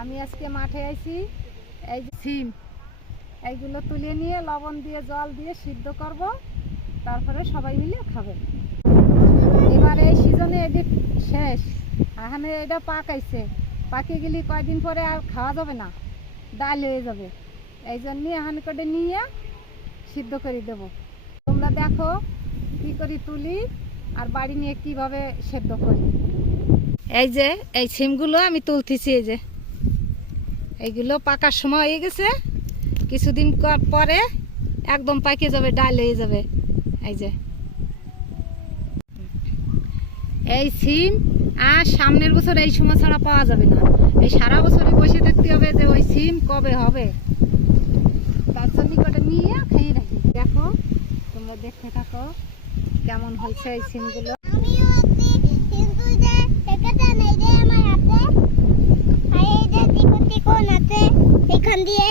আমি আজকে মাঠে আইছি। এই যে সিম, এইগুলো তুলে নিয়ে লবণ দিয়ে জল দিয়ে সিদ্ধ করব, তারপরে সবাই মিলে খাবে। এবার এই সিজনে এটি শেষ, এখানে এটা পাকাইছে, পাকিয়ে গেলে কয়দিন পরে আর খাওয়া যাবে না, ডাল হয়ে যাবে। এই জন্যে এখানে করে নিয়ে সিদ্ধ করে দেব। তোমরা দেখো কি করি তুলি আর বাড়ি নিয়ে কিভাবে সেদ্ধ করি। এই যে এই সিমগুলো আমি তুলতেছি, এই যে এইগুলো পাকার সময় হয়ে গেছে, কিছুদিন পরে একদম পাকে যাবে, ডাল হয়ে যাবে। এই যে এই সিম আর সামনের বছর এই সময় ছাড়া পাওয়া যাবে না, এই সারা বছরই বসে থাকতে হবে যে ওই সিম কবে হবে, তার জন্য করে নিয়ে খেয়ে রাখি। দেখো তোমরা দেখতে থাকো কেমন হয়েছে এই সিমগুলো। এখান দিয়ে